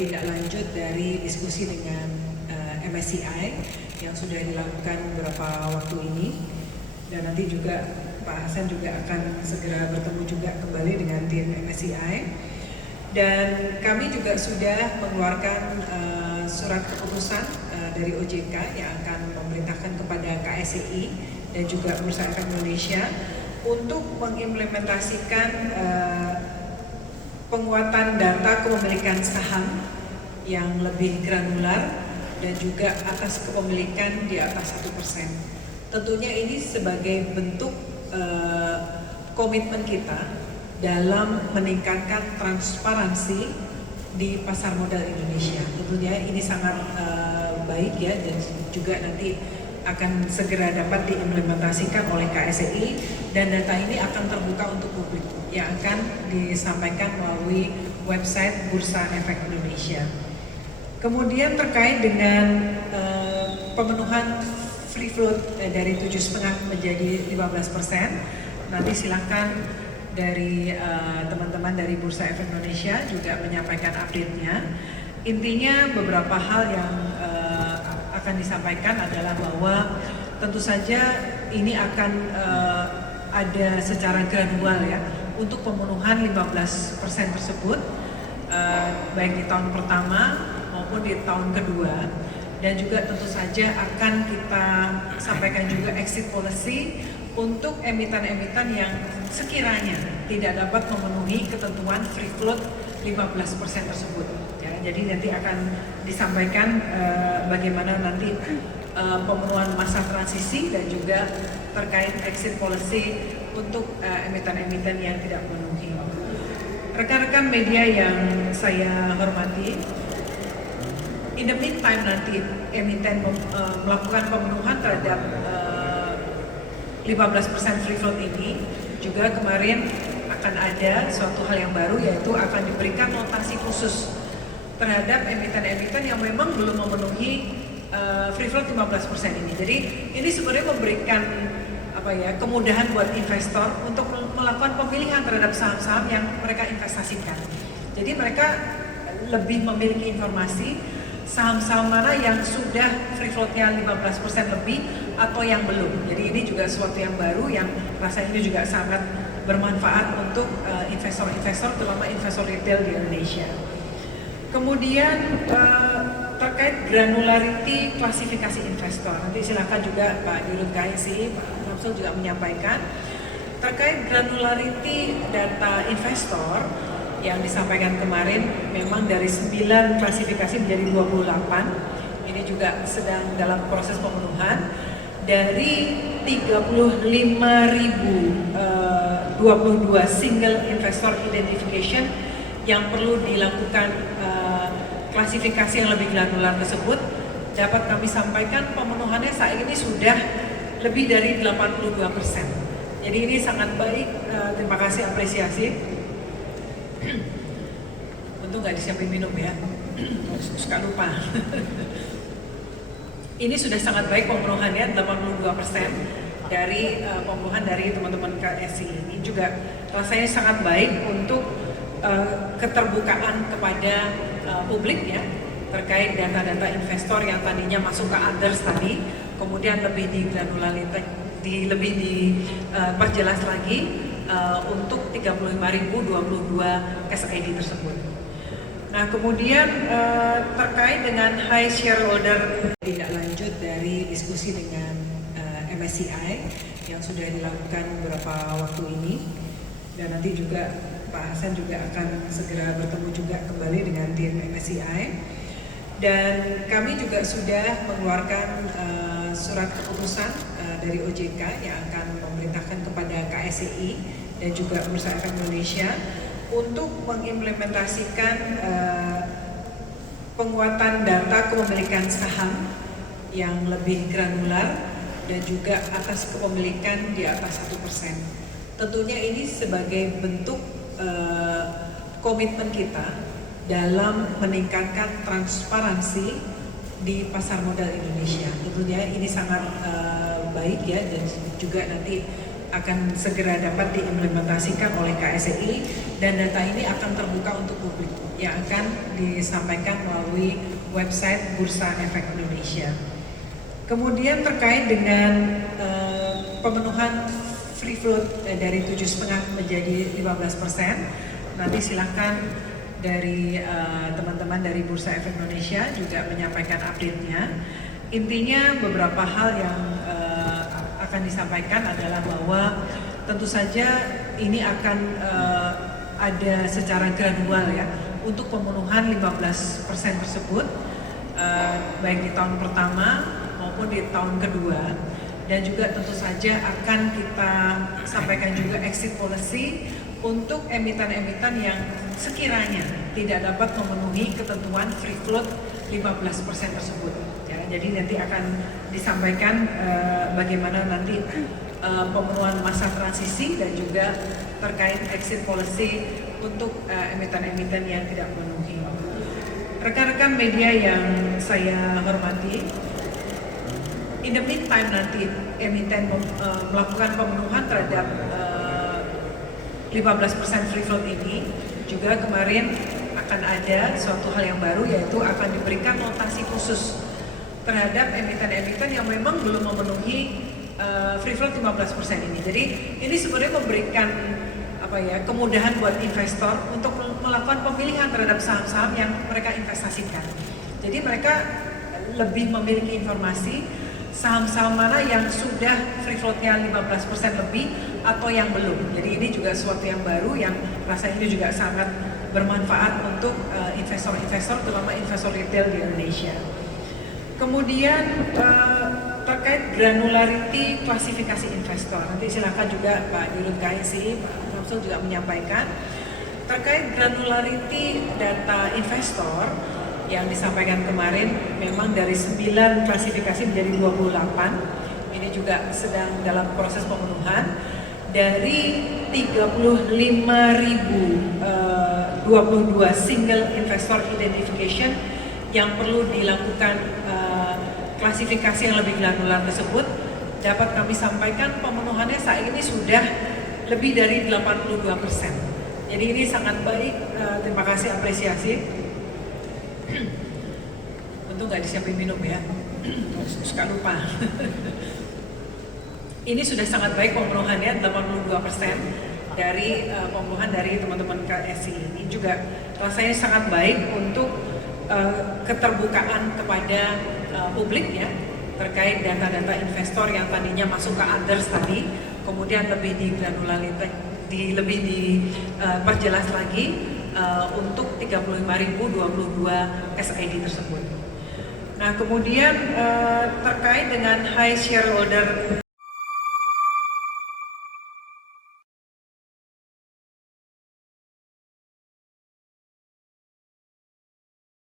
Tindak lanjut dari diskusi dengan MSCI yang sudah dilakukan beberapa waktu ini, dan nanti juga Pak Hasan juga akan segera bertemu juga kembali dengan tim MSCI, dan kami juga sudah mengeluarkan surat keputusan dari OJK yang akan memerintahkan kepada KSCI dan juga Bursa Efek Indonesia untuk mengimplementasikan penguatan data kepemilikan saham yang lebih granular dan juga atas kepemilikan di atas 1%. Tentunya ini sebagai bentuk komitmen kita dalam meningkatkan transparansi di pasar modal Indonesia. Tentunya ini sangat baik ya, dan juga nanti akan segera dapat diimplementasikan oleh KSCI, dan data ini akan terbuka untuk publik yang akan disampaikan melalui website Bursa Efek Indonesia. Kemudian terkait dengan pemenuhan free float dari 7,5 menjadi 15%, nanti silakan dari teman-teman dari Bursa Efek Indonesia juga menyampaikan update-nya. Intinya beberapa hal yang akan disampaikan adalah bahwa tentu saja ini akan ada secara gradual ya untuk pemenuhan 15% tersebut, baik di tahun pertama maupun di tahun kedua, dan juga tentu saja akan kita sampaikan juga exit policy untuk emiten-emiten yang sekiranya tidak dapat memenuhi ketentuan free float 15% tersebut. Ya, jadi nanti akan disampaikan bagaimana nanti pemenuhan masa transisi dan juga terkait exit policy untuk emiten-emiten yang tidak memenuhi. Rekan-rekan media yang saya hormati, in the meantime nanti emiten melakukan pemenuhan terhadap 15% free float ini, juga kemarin akan ada suatu hal yang baru, yaitu akan diberikan notasi khusus terhadap emiten-emiten yang memang belum memenuhi free float 15% ini. Jadi ini sebenarnya memberikan kemudahan buat investor untuk melakukan pemilihan terhadap saham-saham yang mereka investasikan. Jadi mereka lebih memiliki informasi saham-saham mana yang sudah free floatnya 15% lebih atau yang belum. Jadi ini juga sesuatu yang baru yang rasanya ini juga sangat bermanfaat untuk investor-investor, terutama investor retail di Indonesia. Kemudian terkait granularity klasifikasi investor, nanti silakan juga Pak Dirut KSCI, Pak Samsul juga menyampaikan terkait granularity data investor yang disampaikan kemarin. Memang dari 9 klasifikasi menjadi 28, ini juga sedang dalam proses pemenuhan. Dari 35.022 single investor identification yang perlu dilakukan klasifikasi yang lebih granular tersebut, dapat kami sampaikan pemenuhannya saat ini sudah lebih dari 82%. Jadi ini sangat baik, terima kasih, apresiasi. Untung nggak disiapin minum ya, suka lupa. Ini sudah sangat baik pemenuhannya, 82% dari pemenuhan dari teman-teman KSCI. Ini juga rasanya sangat baik untuk keterbukaan kepada publik ya, terkait data-data investor yang tadinya masuk ke others tadi, kemudian lebih lebih diperjelas lagi untuk 35.022 SID tersebut. Nah, kemudian terkait dengan high shareholder, tindak lanjut dari diskusi dengan MSCI yang sudah dilakukan beberapa waktu ini, dan nanti juga Pak Hasan juga akan segera bertemu juga kembali dengan tim MSCI, dan kami juga sudah mengeluarkan surat keputusan dari OJK yang akan memerintahkan kepada KSCI dan juga Bursa Efek Indonesia untuk mengimplementasikan penguatan data kepemilikan saham yang lebih granular dan juga atas kepemilikan di atas 1%. Tentunya ini sebagai bentuk komitmen kita dalam meningkatkan transparansi di pasar modal Indonesia. Tentunya ini sangat baik ya, dan juga nanti akan segera dapat diimplementasikan oleh KSEI, dan data ini akan terbuka untuk publik yang akan disampaikan melalui website Bursa Efek Indonesia. Kemudian terkait dengan pemenuhan free float dari 7,5 menjadi 15%, nanti silakan dari teman-teman dari Bursa Efek Indonesia juga menyampaikan update-nya. Intinya beberapa hal yang akan disampaikan adalah bahwa tentu saja ini akan ada secara gradual ya untuk pemenuhan 15% tersebut, baik di tahun pertama maupun di tahun kedua, dan juga tentu saja akan kita sampaikan juga exit policy untuk emiten-emiten yang sekiranya tidak dapat memenuhi ketentuan free float 15% tersebut. Ya, jadi nanti akan disampaikan bagaimana nanti pemenuhan masa transisi dan juga terkait exit policy untuk emiten-emiten yang tidak memenuhi. Rekan-rekan media yang saya hormati, in the meantime nanti emiten melakukan pemenuhan terhadap 15% free float ini, juga kemarin akan ada suatu hal yang baru, yaitu akan diberikan notasi khusus terhadap emiten-emiten yang memang belum memenuhi free float 15% ini. Jadi ini sebenarnya memberikan kemudahan buat investor untuk melakukan pemilihan terhadap saham-saham yang mereka investasikan. Jadi mereka lebih memiliki informasi saham-saham mana yang sudah free floatnya 15% lebih atau yang belum. Jadi ini juga sesuatu yang baru yang rasanya ini juga sangat bermanfaat untuk investor-investor, terutama investor retail di Indonesia. Kemudian terkait granularity klasifikasi investor, nanti silakan juga Pak Dirut KSI, Pak Samsul juga menyampaikan terkait granularity data investor yang disampaikan kemarin. Memang dari 9 klasifikasi menjadi 28, ini juga sedang dalam proses pemenuhan. Dari 35.022 single investor identification yang perlu dilakukan klasifikasi yang lebih granular tersebut, dapat kami sampaikan pemenuhannya saat ini sudah lebih dari 82%. Jadi ini sangat baik, terima kasih, apresiasi. Untung nggak disiapin minum ya, suka lupa. Ini sudah sangat baik pemenuhannya, 82% dari pemenuhan dari teman-teman KSI. Ini juga rasanya sangat baik untuk keterbukaan kepada publik ya, terkait data-data investor yang tadinya masuk ke others tadi, kemudian lebih lebih diperjelas lagi untuk 35.022 SID tersebut. Nah kemudian terkait dengan high shareholder